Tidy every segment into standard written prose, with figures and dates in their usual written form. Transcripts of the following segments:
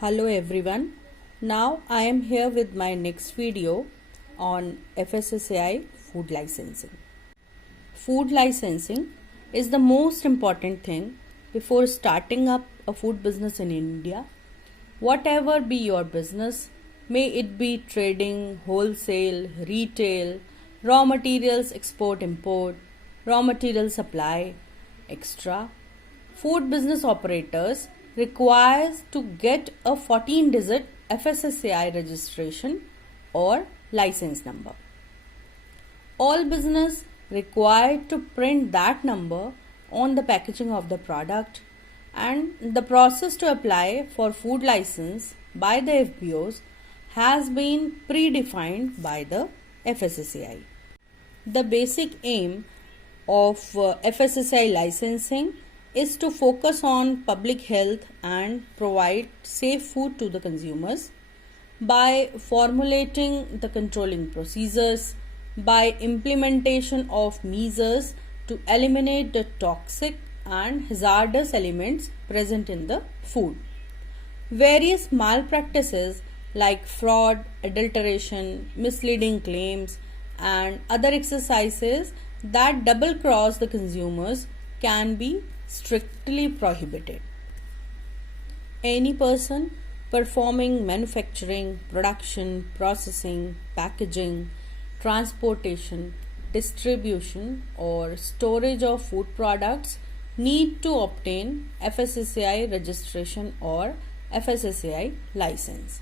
Hello everyone. Now I am here with my next video on FSSAI food licensing. Food licensing is the most important thing before starting up a food business in India. Whatever be your business, may it be trading, wholesale, retail, raw materials export import, raw material supply, etc. Food business operators requires to get a 14-digit FSSAI registration or license number. All business required to print that number on the packaging of the product, and the process to apply for food license by the FBOs has been predefined by the FSSAI. The basic aim of FSSAI licensing is to focus on public health and provide safe food to the consumers by formulating the controlling procedures, by implementation of measures to eliminate the toxic and hazardous elements present in the food. Various malpractices like fraud, adulteration, misleading claims, and other exercises that double cross the consumers can be strictly prohibited. Any person performing manufacturing, production, processing, packaging, transportation, distribution, or storage of food products need to obtain FSSAI registration or FSSAI license.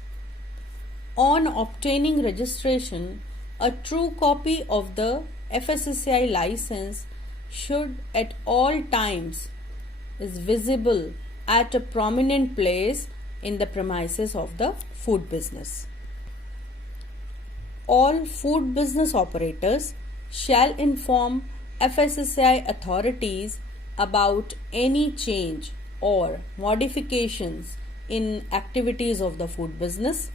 On obtaining registration, a true copy of the FSSAI license should at all times is visible at a prominent place in the premises of the food business. All food business operators shall inform FSSAI authorities about any change or modifications in activities of the food business.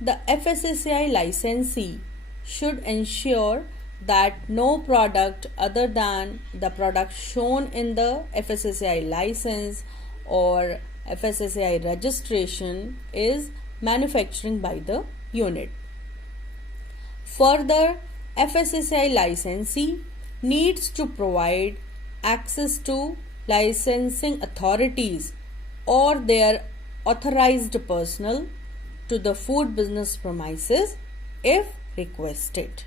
The FSSAI licensee should ensure that no product other than the product shown in the FSSAI license or FSSAI registration is manufacturing by the unit. Further, FSSAI licensee needs to provide access to licensing authorities or their authorized personnel to the food business premises if requested.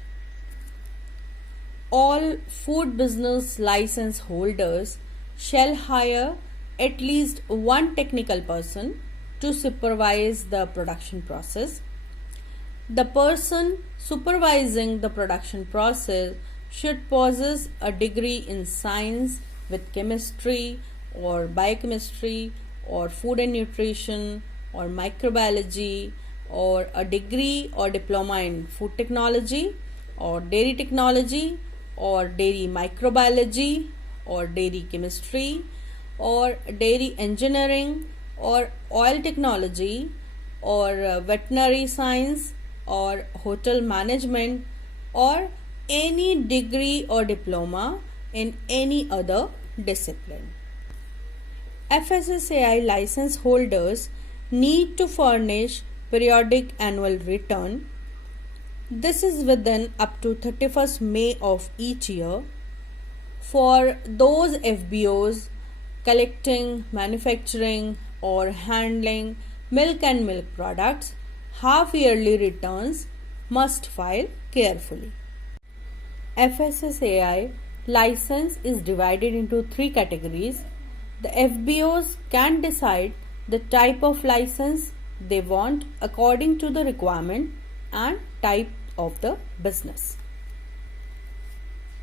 All food business license holders shall hire at least one technical person to supervise the production process. The person supervising the production process should possess a degree in science with chemistry or biochemistry or food and nutrition or microbiology, or a degree or diploma in food technology or dairy technology or dairy microbiology or dairy chemistry or dairy engineering or oil technology or veterinary science or hotel management or any degree or diploma in any other discipline. FSSAI license holders need to furnish periodic annual return. This is within up to 31st May of each year. For those FBOs collecting, manufacturing or handling milk and milk products, half-yearly returns must file carefully. FSSAI license is divided into three categories. The FBOs can decide the type of license they want according to the requirement and type of the business.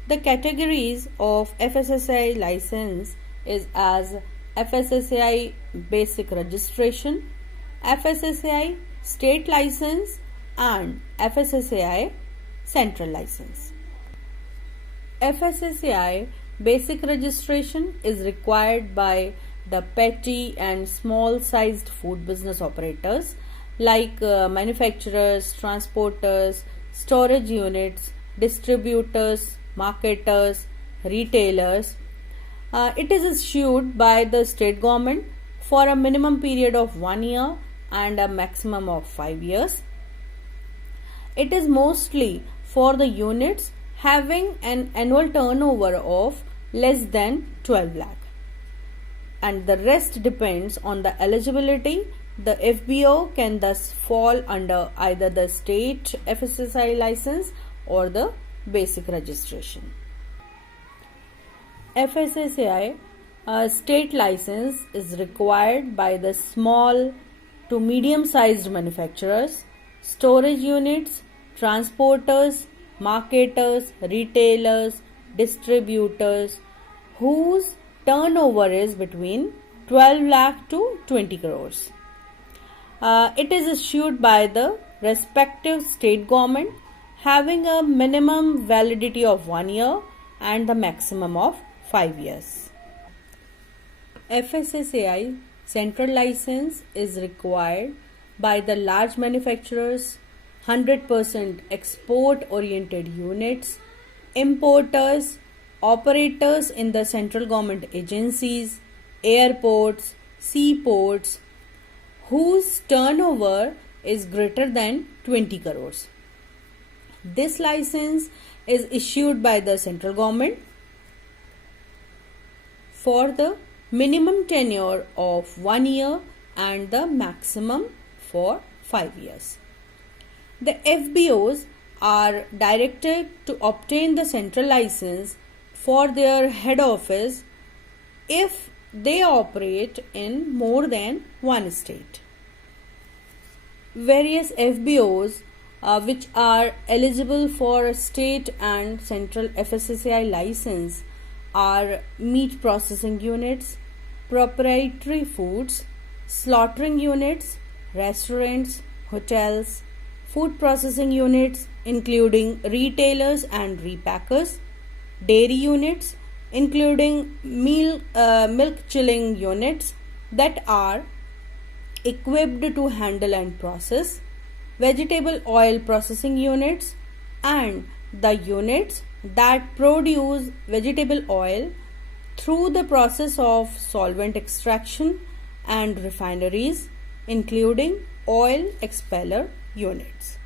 The categories of FSSAI license is as FSSAI basic registration, FSSAI state license and FSSAI central license. FSSAI basic registration is required by the petty and small sized food business operators like manufacturers, transporters, storage units, distributors, marketers, retailers. It is issued by the state government for a minimum period of 1 year and a maximum of 5 years. It is mostly for the units having an annual turnover of less than 12 lakh, and the rest depends on the eligibility. The FBO can thus fall under either the state FSSAI license or the basic registration. FSSAI state license is required by the small to medium sized manufacturers, storage units, transporters, marketers, retailers, distributors whose turnover is between 12 lakh to 20 crores. It is issued by the respective state government, having a minimum validity of 1 year and the maximum of 5 years. FSSAI central license is required by the large manufacturers, 100% export oriented units, importers, operators in the central government agencies, airports, seaports, whose turnover is greater than 20 crores. This license is issued by the central government for the minimum tenure of 1 year and the maximum for 5 years. The FBOs are directed to obtain the central license for their head office if they operate in more than one state. Various FBOs which are eligible for state and central FSSAI license are meat processing units, proprietary foods, slaughtering units, restaurants, hotels, food processing units including retailers and repackers, dairy units including milk chilling units that are equipped to handle and process, vegetable oil processing units, and the units that produce vegetable oil through the process of solvent extraction, and refineries including oil expeller units.